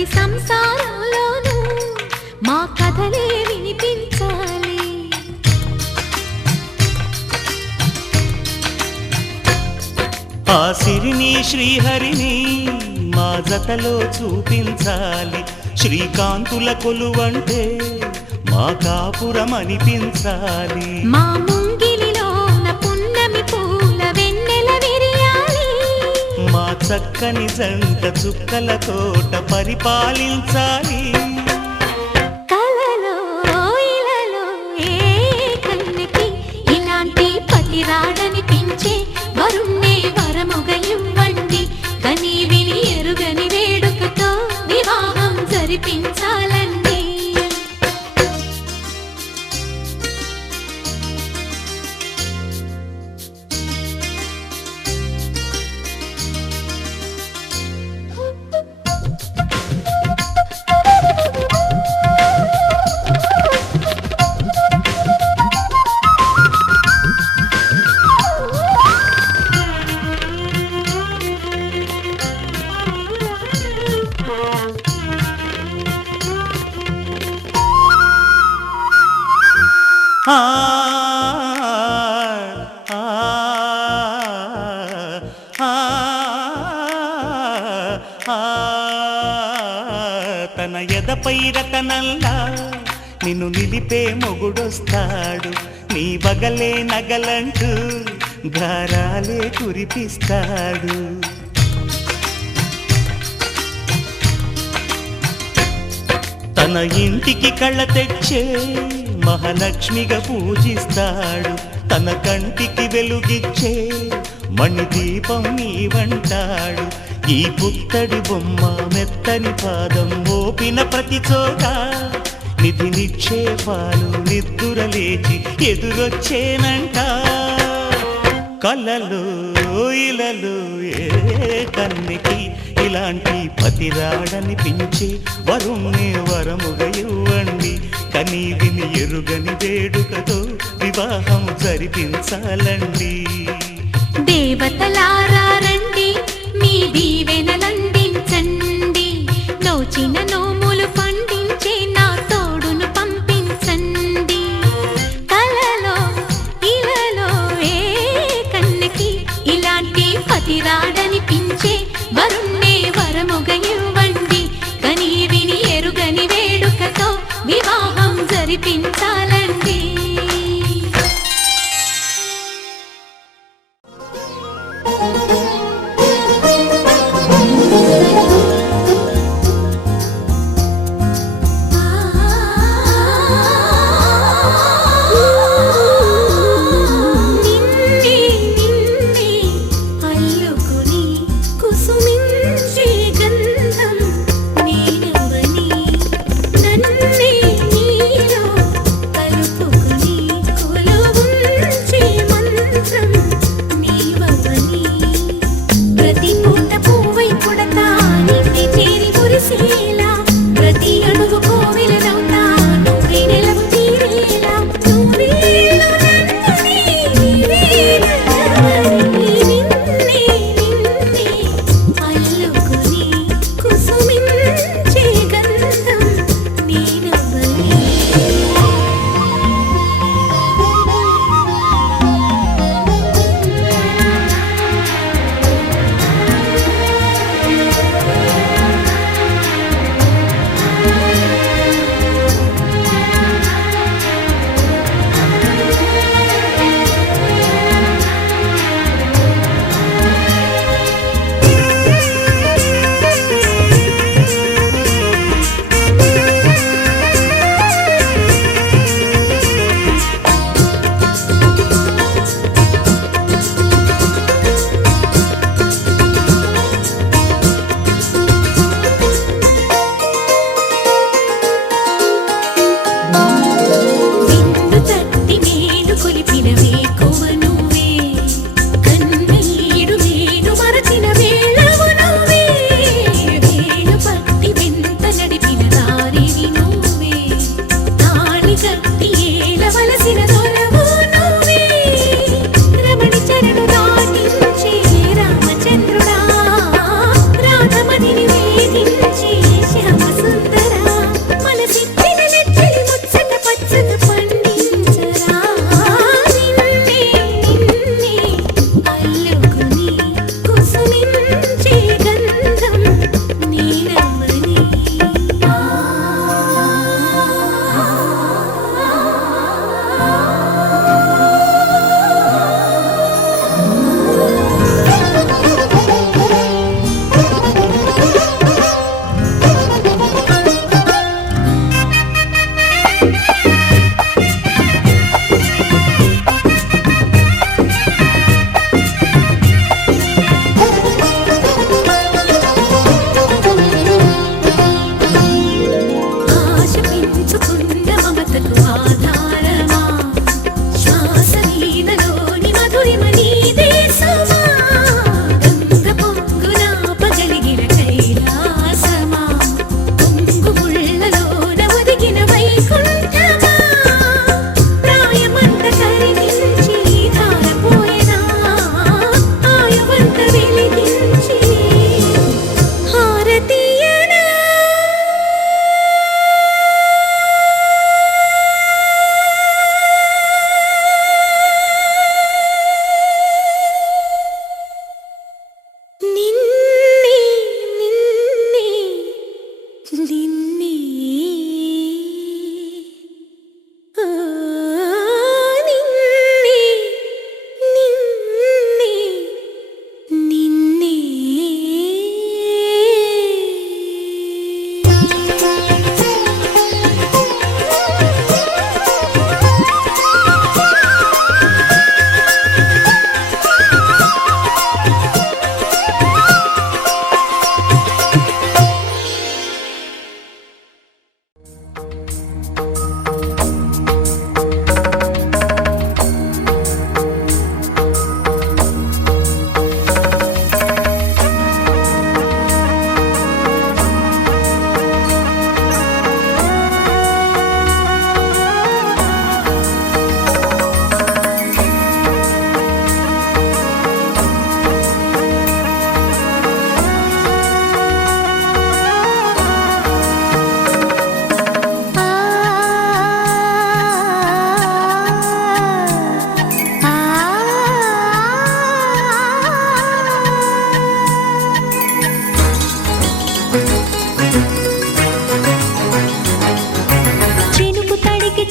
ప్రతి సంసారంలోనూ మా కథలే వినిపించాలి. ఆ సిరిని శ్రీహరిని మా జతలో చూపించాలి. శ్రీకాంతుల కొలువంటే మా కాపురం అనిపించాలి. మా ముంగిలిలోన పున్నమి పూల వెన్నెల విరియాలి. మా చక్కని జంట చుక్కల తోట పరిపాలించాలి. కలలో ఇలలో ఏ కన్నెకి ఇలాంటి పతి రాడనిపించే వరుణ్ణే వరముగా ఇవ్వండి. కని విని ఎరుగని వేడుకతో వివాహం జరిపించాలండి. ఆ తన ఎదపై రతనల్లా నిన్ను నిలిపే మొగుడొస్తాడు. నీ బగలే నగలంటూ గారాలే కురిపిస్తాడు. తన ఇంటికి కళ్ళ తెచ్చే మహాలక్ష్మిగా పూజిస్తాడు. తన కంటికి వెలుగిచ్చే మణిదీపం నీవంటాడు. ఈ పుత్తడి బొమ్మ మెత్తని పాదం మోపిన ప్రతి చోట నిధి నిక్షేపాలు నిద్దురలేచి ఎదురొచ్చేనంట. కలలో ఇలలో ఏ కన్నెకి ఇలాంటి పతి రాడనిపించే వరుణ్ణే వరముగా ఇవ్వండి. కని విని ఎరుగని వేడుకతో వివాహం జరిపించాలండి. దేవతలారా రండి, మీ దీవెనలందించండి. నోచిన నోములు పండించే నా తోడును పంపించండి. కలలో ఇలలో ఏ కన్నెకి ఇలాంటి పతి రాడనిపించే వరుణ్ణే వరముగా ఇవ్వండి. కని విని ఎరుగని వేడుకతో వివాహం జరిపించాలండి.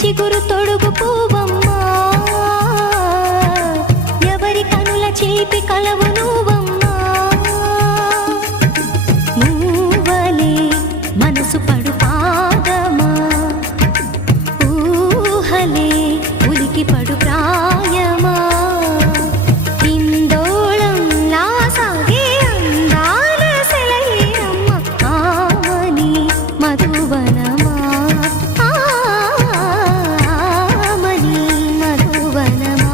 చిగురు తొడుగు పువ్వమ్మా ఎవరి కనుల చిలిపి కలవు నువ్వమ్మా నువ్వలే మనసు పడు పాదమా ఊహలే ఉలికి పడు ప్రాయమా ఇందోళంలా సాగే అందాల సెలయేరమ్మ ఆమని మధువనమా ఆమని మధువనమా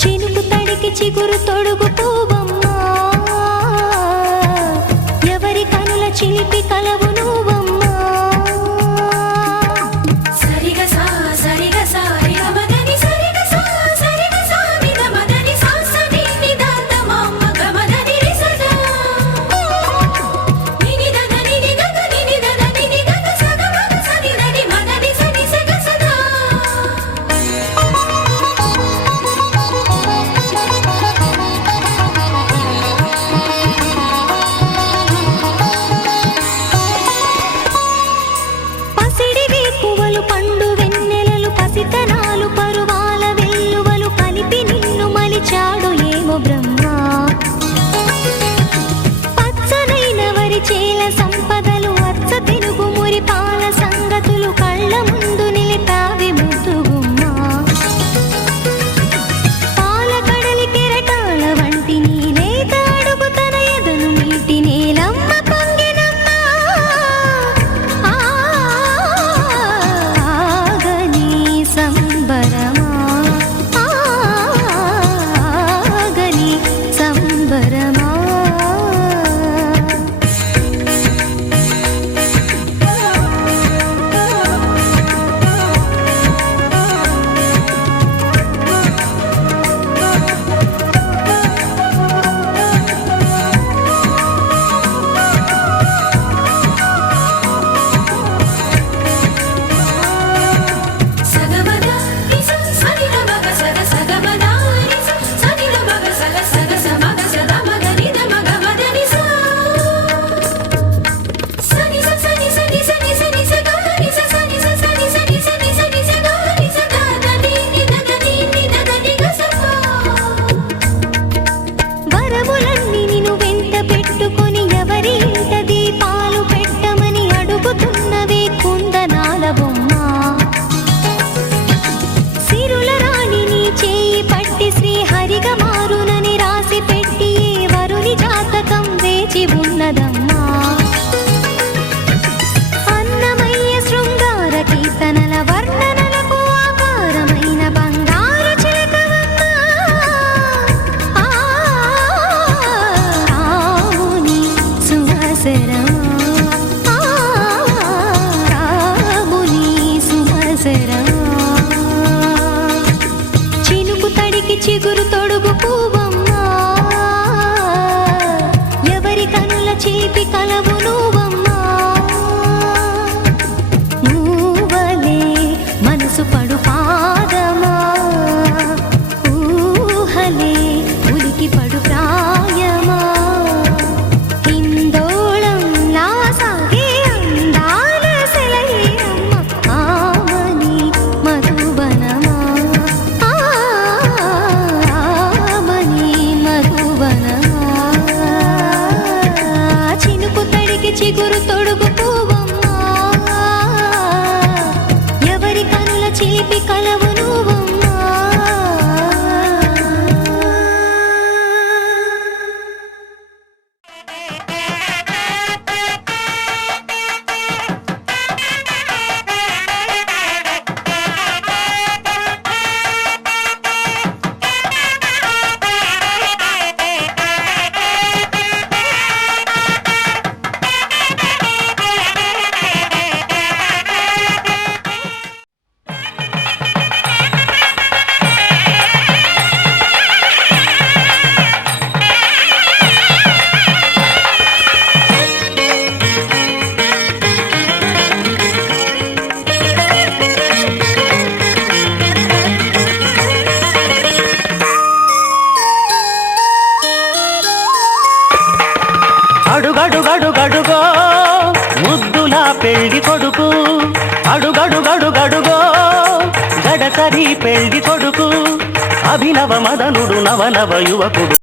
చినుకు తడికి చిగురు తొడుగు పువ్వమ్మా ఎవరి కనుల చిలిపి కలవు నువ్వమ్మా సరిగసా సరిగసా రిగమదని సరిగసా సరిగసా నిదమదని సాసని నిదాతమమ్మ గమదని రిసదా నినిదని నిదగని నిదదని నిదగ సగమగ సనిదని మదని సని సగసదా పసిడి వేకువలు పండు వెన్నెలలు పసితనాలు పరువాల వెల్లువలు కలిపి నిన్ను మలిచాడు ఏమో బ్రహ్మ పచ్చనైన వరి చేల సంపదలు అచ్చ తెలుగు మురిపాల సంగతులు కళ్ళ ముందు నిలిపావి ముద్దుగుమ్మ పాల కడలి కెరటాల వంటి నీలేత అడుగు తన ఎదను మీటి నేలమ్మ పొంగినమ్మ ఆగని సంబరమా ఆగని సంబరమా సగమద రిస సనిద మగ సగ సగమద రిస సనిద మగ సగ సగ సమగ సద మగ నిద మగ మద రిస సని స సని సని సని సని స గ రి స సని స సని సని సని సని స గ రి స గ ద ని ని ద ద ని ని ద ద ని గ స ప వరములన్నీ నిన్ను వెంట పెట్టుకొని ఎవరి ఇంట దీపాలు పెట్టమని అడుగుతున్నవే కుందనాల బొమ్మ సిరుల రాణి నీ చేయి పట్టి శ్రీహరిగా మారునని రాసి పెట్టి ఏ వరుని జాతకం వేచి ఉన్నదమ్మా అన్నమయ్య శృంగార కీర్తనల వర్ణనలకు ఆకారమైన బంగారు చిలకవమ్మ రాముని సుమసరమా రాముని సుమసరమా చినుకు తడికి చిగురు తొడుగు పువ్వమ్మా ఎవరి కనుల చిలిపి కలవు నువ్వమ్మా నువ్వలే మనసు పడు పాదమా ఊహలే ఉలికి పడు ప్రాయమా ఇందోళంలా సాగే అందాల సెలయేరమ్మ ఆమని మధువనమా ఆమని మధువనమా చినుకు తడికి చిగురు తొడుగు పువ్వమ్మా ఎవరి కనుల చిలిపి కలవు నువ్వమ్మా అడుగడుగడుగడుగో ముద్దుల పెళ్లి కొడుకు అడుగ మదనుడు నవనవ యువకుడు